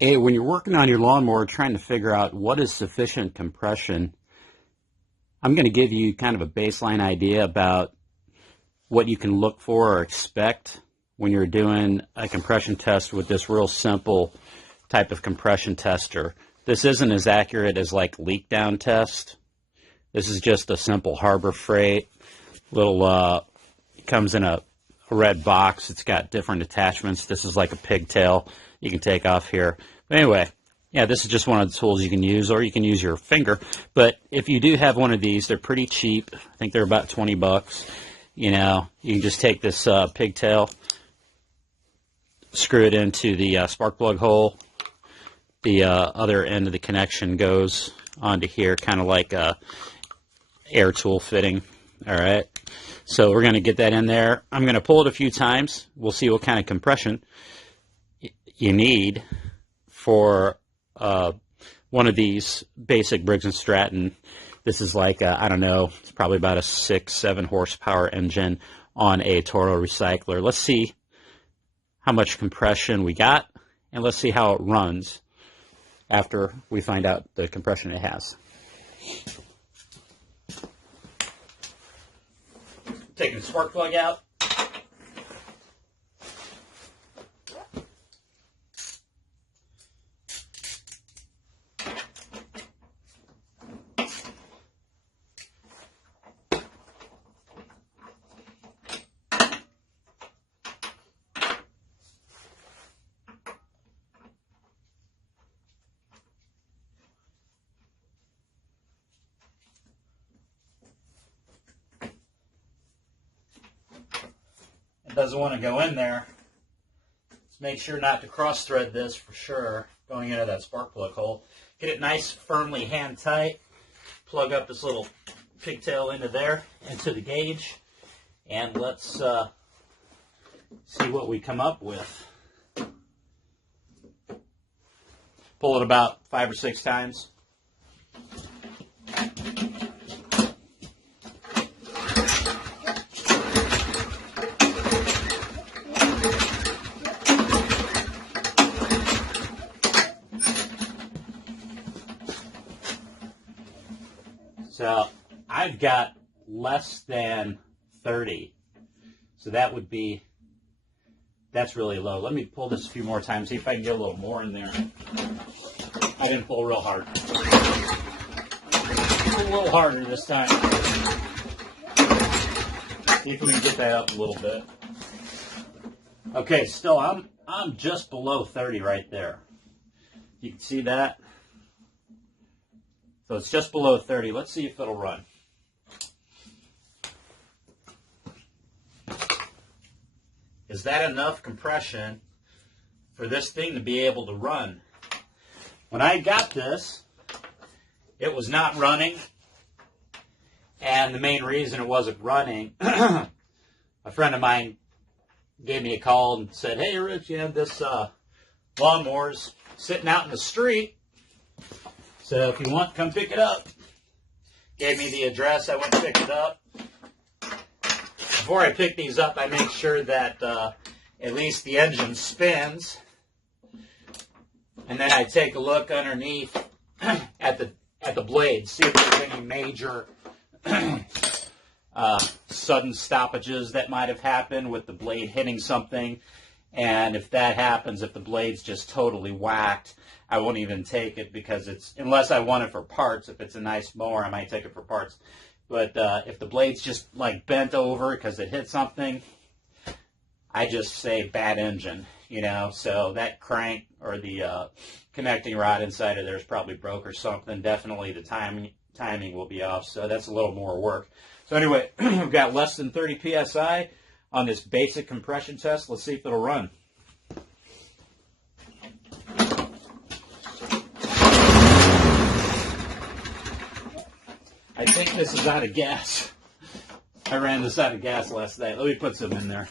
Hey, when you're working on your lawnmower trying to figure out what is sufficient compression, I'm going to give you kind of a baseline idea about what you can look for or expect when you're doing a compression test with this real simple type of compression tester. This isn't as accurate as like leak down test. This is just a simple Harbor Freight little, comes in a red box. It's got different attachments. This is like a pigtail you can take off here. But anyway, yeah, this is just one of the tools you can use, or you can use your finger. But if you do have one of these, they're pretty cheap. I think they're about 20 bucks. You know, you can just take this pigtail, screw it into the spark plug hole. The other end of the connection goes onto here, kind of like a air tool fitting. All right. So we're going to get that in there. I'm going to pull it a few times. We'll see what kind of compression you need for one of these basic Briggs & Stratton. This is like, I don't know, it's probably about a 6-7 horsepower engine on a Toro recycler. Let's see how much compression we got, and let's see how it runs after we find out the compression it has. Taking the spark plug out. It doesn't want to go in there. Let's make sure not to cross thread this for sure, going into that spark plug hole. Get it nice, firmly hand tight. Plug up this little pigtail into there, into the gauge, and let's see what we come up with. Pull it about 5 or 6 times. So I've got less than 30. So that would be, that's really low. Let me pull this a few more times, see if I can get a little more in there. I didn't pull real hard. A little harder this time. See if we can get that up a little bit. Okay, still I'm just below 30 right there. You can see that. So it's just below 30. Let's see if it'll run. Is that enough compression for this thing to be able to run? When I got this, it was not running. And the main reason it wasn't running, a friend of mine gave me a call and said, "Hey, Rich, you have this lawnmower's sitting out in the street. So if you want, come pick it up." Gave me the address. I went to pick it up. Before I pick these up, I make sure that at least the engine spins. And then I take a look underneath at the blades, see if there's any major sudden stoppages that might have happened with the blade hitting something. And if that happens, if the blade's just totally whacked, I won't even take it, because it's, unless I want it for parts. If it's a nice mower, I might take it for parts. But if the blade's just like bent over because it hit something, I just say bad engine, you know. So that crank or the connecting rod inside of there is probably broke or something. Definitely the timing will be off. So that's a little more work. So anyway, we've got less than 30 PSI on this basic compression test. Let's see if it'll run. I think this is out of gas. I ran this out of gas last night. Let me put some in there.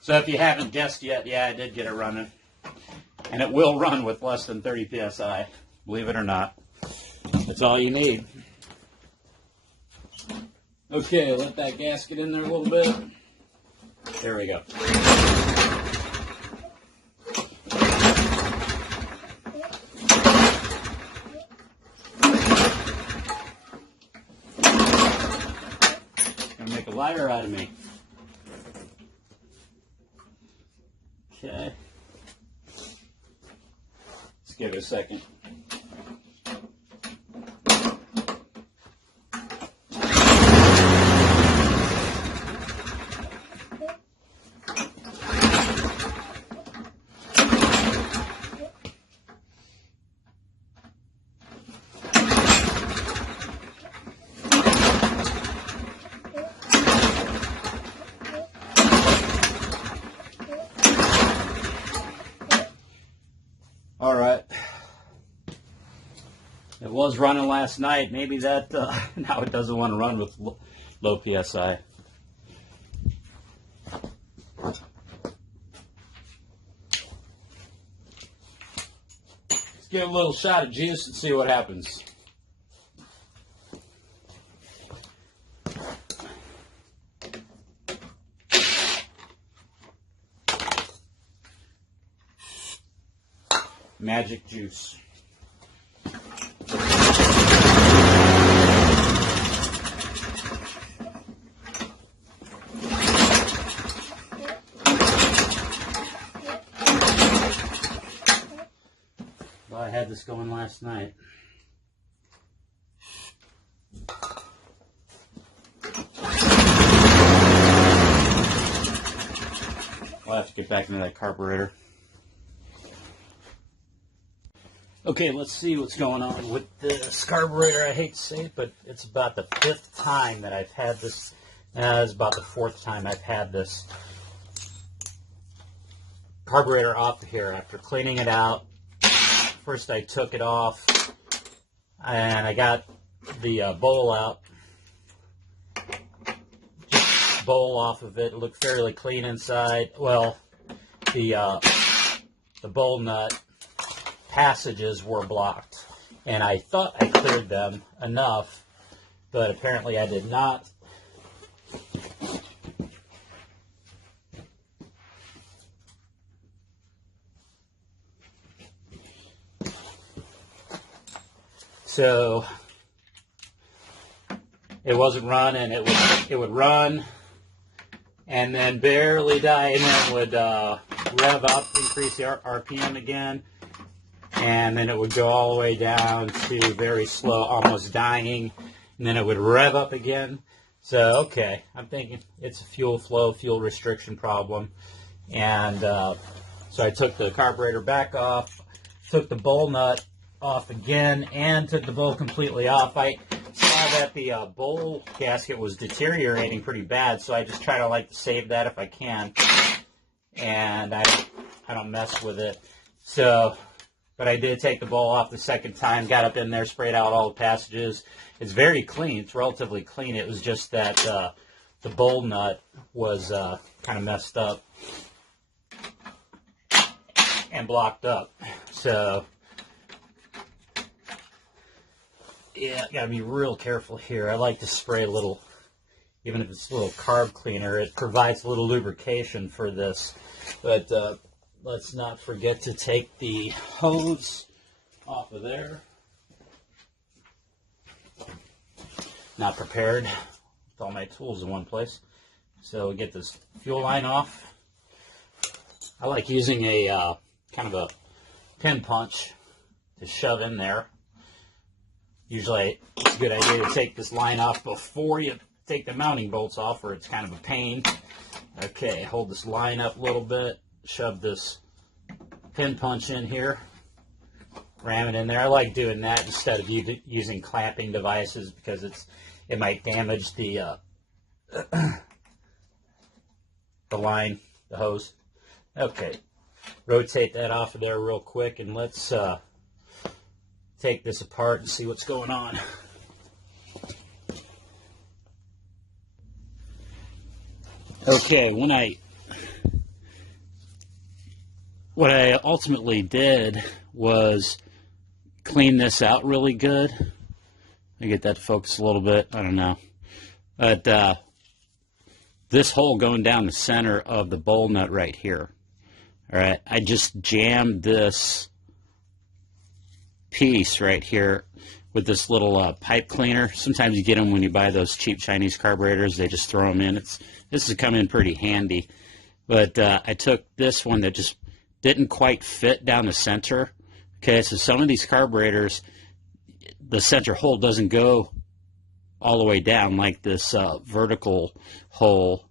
So if you haven't guessed yet, yeah, I did get it running. And it will run with less than 30 PSI, believe it or not. That's all you need. Okay, let that gasket in there a little bit. There we go. Gonna make a lighter out of me. Okay. Let's give it a second. All right. It was running last night. Maybe that now it doesn't want to run with low PSI. Let's give it a little shot of juice and see what happens. Magic juice. Well, I had this going last night. I'll have to get back into that carburetor. Okay, let's see what's going on with this carburetor. I hate to say it, but it's about the 5th time that I've had this. It's about the 4th time I've had this carburetor off here after cleaning it out. First I took it off and I got the bowl out. Just bowl off of it. It looked fairly clean inside. Well, the bowl nut passages were blocked, and I thought I cleared them enough, but apparently I did not. So it wasn't running. It would run and then barely die, and then would rev up, increase the RPM again. And then it would go all the way down to very slow, almost dying, and then it would rev up again. So, okay, I'm thinking it's a fuel flow, fuel restriction problem. And so I took the carburetor back off, took the bowl nut off again, and took the bowl completely off. I saw that the bowl gasket was deteriorating pretty bad, so I just try to save that if I can. And I don't mess with it. So... But I did take the bowl off the second time, got up in there, sprayed out all the passages. It's very clean. It's relatively clean. It was just that the bowl nut was kind of messed up and blocked up. So, yeah, got to be real careful here. I like to spray a little, even if it's a little carb cleaner. It provides a little lubrication for this. But... let's not forget to take the hose off of there. Not prepared with all my tools in one place. So get this fuel line off. I like using a kind of a pin punch to shove in there. Usually it's a good idea to take this line off before you take the mounting bolts off, or it's kind of a pain. Okay, hold this line up a little bit. Shove this pin punch in here, ram it in there. I like doing that instead of using clamping devices because it might damage the line, the hose. Okay, rotate that off of there real quick, and let's take this apart and see what's going on. Okay, what I ultimately did was clean this out really good. Let me get that to focus a little bit. I don't know. But this hole going down the center of the bowl nut right here. All right, I just jammed this piece right here with this little pipe cleaner. Sometimes you get them when you buy those cheap Chinese carburetors. They just throw them in. This has come in pretty handy. But I took this one that just didn't quite fit down the center. Okay, so some of these carburetors, the center hole doesn't go all the way down like this vertical hole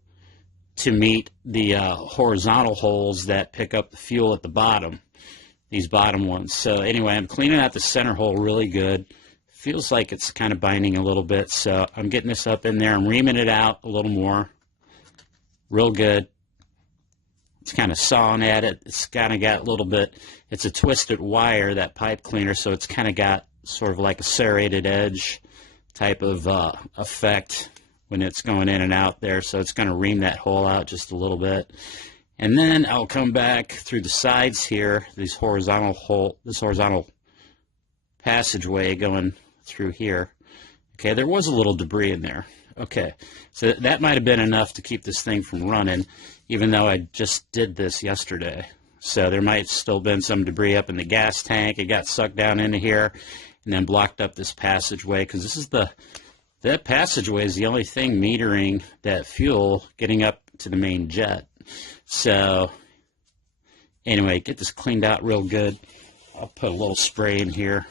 to meet the horizontal holes that pick up the fuel at the bottom, these bottom ones. So anyway, I'm cleaning out the center hole really good. Feels like it's kind of binding a little bit, so I'm getting this up in there. I'm reaming it out a little more. Real good. It's kind of sawing at it. It's kind of got a little bit, it's a twisted wire, that pipe cleaner, so it's kind of got sort of like a serrated edge type of effect when it's going in and out there. So it's going to ream that hole out just a little bit. And then I'll come back through the sides here, this horizontal passageway going through here. Okay, there was a little debris in there. Okay, so that might have been enough to keep this thing from running, even though I just did this yesterday. So there might still been some debris up in the gas tank. It got sucked down into here and then blocked up this passageway, because this is that passageway is the only thing metering that fuel getting up to the main jet. So anyway, get this cleaned out real good. I'll put a little spray in here.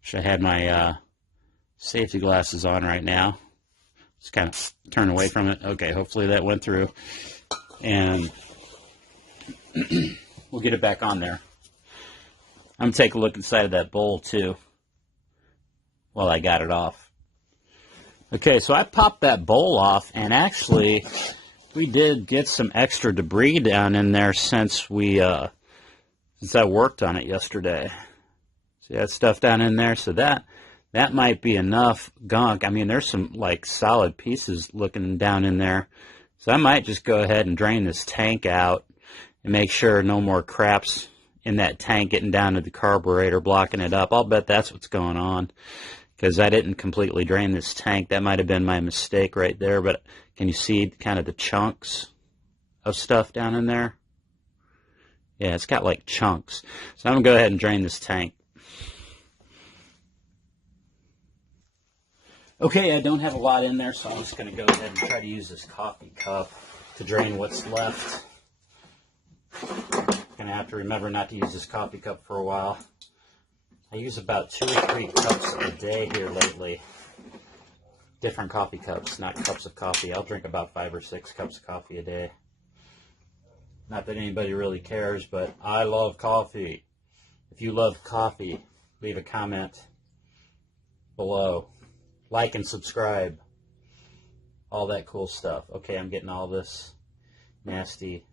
Wish I had my safety glasses on right now. Just kind of turn away from it. Okay, hopefully that went through. And we'll get it back on there. I'm going to take a look inside of that bowl too while I got it off. Okay, so I popped that bowl off, and actually we did get some extra debris down in there since I worked on it yesterday. See that stuff down in there? So that might be enough gunk. I mean, there's some like solid pieces looking down in there. So I might just go ahead and drain this tank out and make sure no more crap's in that tank getting down to the carburetor, blocking it up. I'll bet that's what's going on, because I didn't completely drain this tank. That might have been my mistake right there, but can you see kind of the chunks of stuff down in there? Yeah, it's got like chunks. So I'm going to go ahead and drain this tank. Okay, I don't have a lot in there, so I'm just going to go ahead and try to use this coffee cup to drain what's left. Going to have to remember not to use this coffee cup for a while. I use about 2 or 3 cups a day here lately. Different coffee cups, not cups of coffee. I'll drink about 5 or 6 cups of coffee a day. Not that anybody really cares, but I love coffee. If you love coffee, leave a comment below. Like and subscribe. All that cool stuff. Okay, I'm getting all this nasty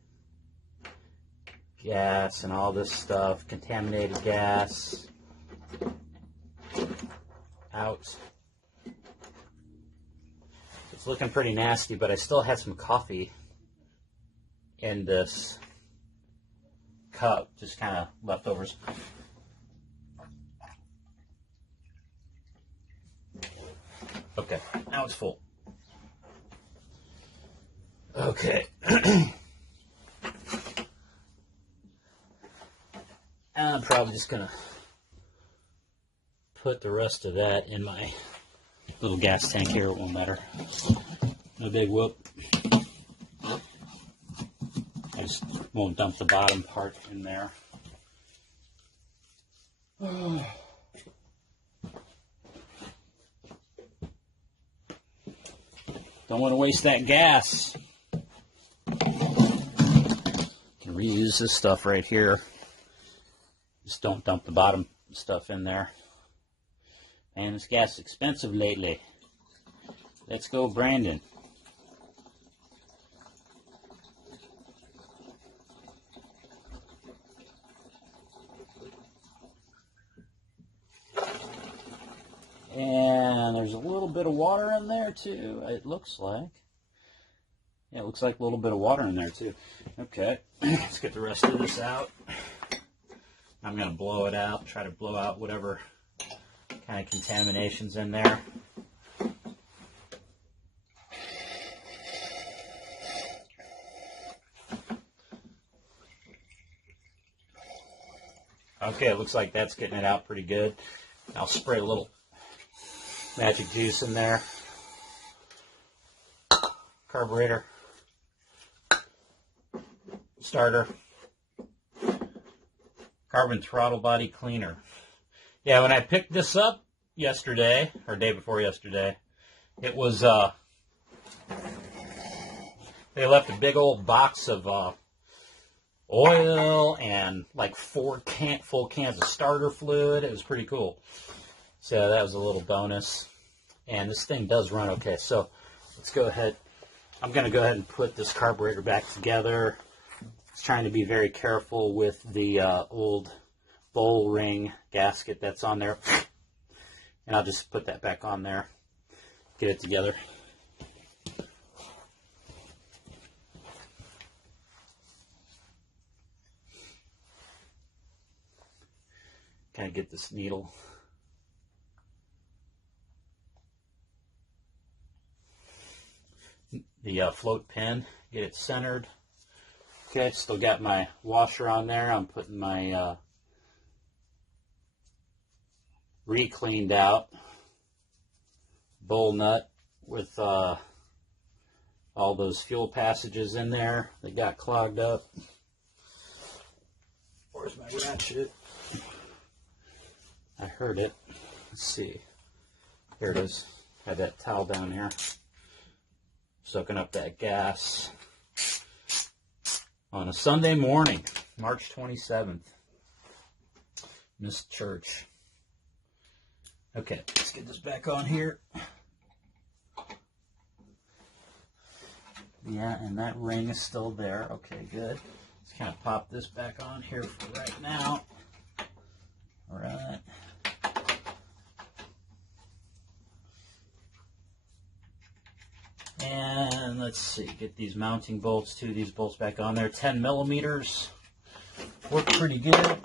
gas and all this stuff. Contaminated gas out. It's looking pretty nasty, but I still had some coffee in this cup, just kind of leftovers. Okay, now it's full. Okay. I'm probably just going to put the rest of that in my little gas tank here. It won't matter. No big whoop. I just won't dump the bottom part in there. Don't want to waste that gas. Can reuse this stuff right here. Just don't dump the bottom stuff in there. Man, this gas is expensive lately. Let's go, Brandon. And there's a little bit of water in there too, it looks like. Yeah, it looks like a little bit of water in there too. Okay, let's get the rest of this out. I'm going to blow it out, try to blow out whatever kind of contamination's in there. Okay, it looks like that's getting it out pretty good. I'll spray a little magic juice in there. Carburetor. Starter. Carbon throttle body cleaner. Yeah, when I picked this up yesterday, or day before yesterday, it was, they left a big old box of oil and like 4 full cans of starter fluid. It was pretty cool. So that was a little bonus. And this thing does run okay. So let's go ahead. I'm going to go ahead and put this carburetor back together. It's trying to be very careful with the old bowl ring gasket that's on there. And I'll just put that back on there. Get it together. Kind of get this needle. The float pin, get it centered. Okay, still got my washer on there. I'm putting my re-cleaned out bowl nut with all those fuel passages in there that got clogged up. Where's my ratchet? I heard it. Let's see. Here it is. Had that towel down here. Soaking up that gas. On a Sunday morning, March 27th. Missed church. Okay, let's get this back on here. Yeah, and that ring is still there. Okay, good. Let's kind of pop this back on here for right now. All right. And let's see, get these mounting bolts, 2 of these bolts back on there. 10 millimeters. Work pretty good.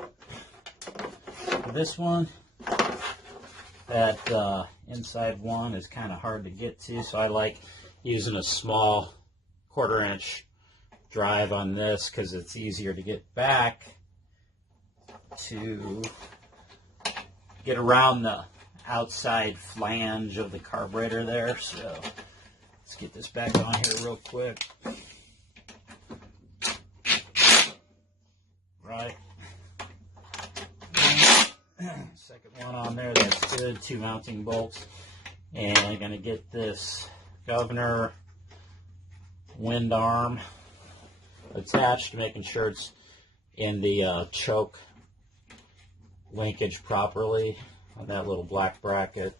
This one, that inside one is kind of hard to get to, so I like using a small 1/4 inch drive on this because it's easier to get back to get around the outside flange of the carburetor there. So let's get this back on here real quick. Right. Second one on there, that's good. 2 mounting bolts. And I'm going to get this governor wind arm attached, making sure it's in the choke linkage properly on that little black bracket.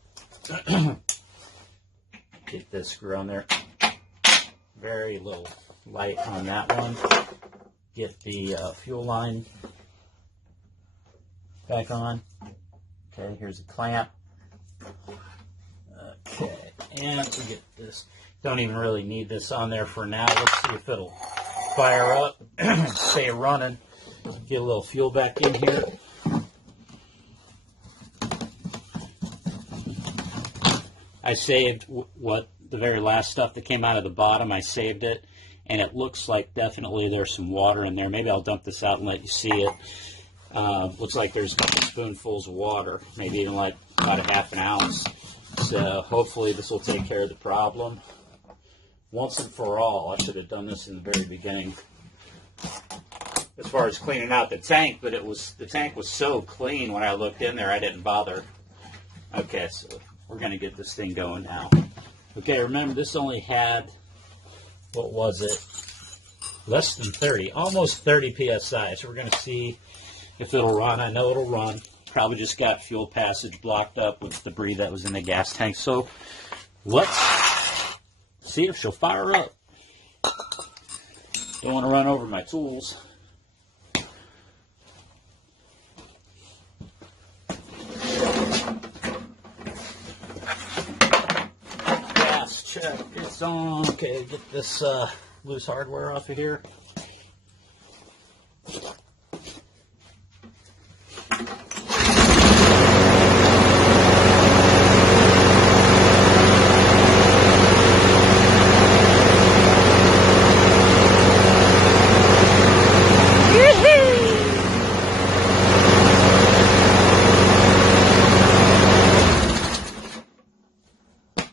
Get this screw on there. Very little light on that one. Get the fuel line back on. Okay, here's a clamp. Okay, and we get this. Don't even really need this on there for now. Let's see if it'll fire up, stay running. Get a little fuel back in here. I saved what the very last stuff that came out of the bottom. I saved it, and it looks like definitely there's some water in there. Maybe I'll dump this out and let you see it. Looks like there's a couple spoonfuls of water, maybe even like about a 1/2 ounce. So hopefully this will take care of the problem once and for all. I should have done this in the very beginning as far as cleaning out the tank, but the tank was so clean when I looked in there I didn't bother. Okay, so we're going to get this thing going now. Okay, remember this only had, what was it, less than 30, almost 30 psi. So we're going to see if it'll run. I know it'll run. Probably just got fuel passage blocked up with debris that was in the gas tank. So let's see if she'll fire up. Don't want to run over my tools. Gas check. It's on. Okay, get this loose hardware off of here.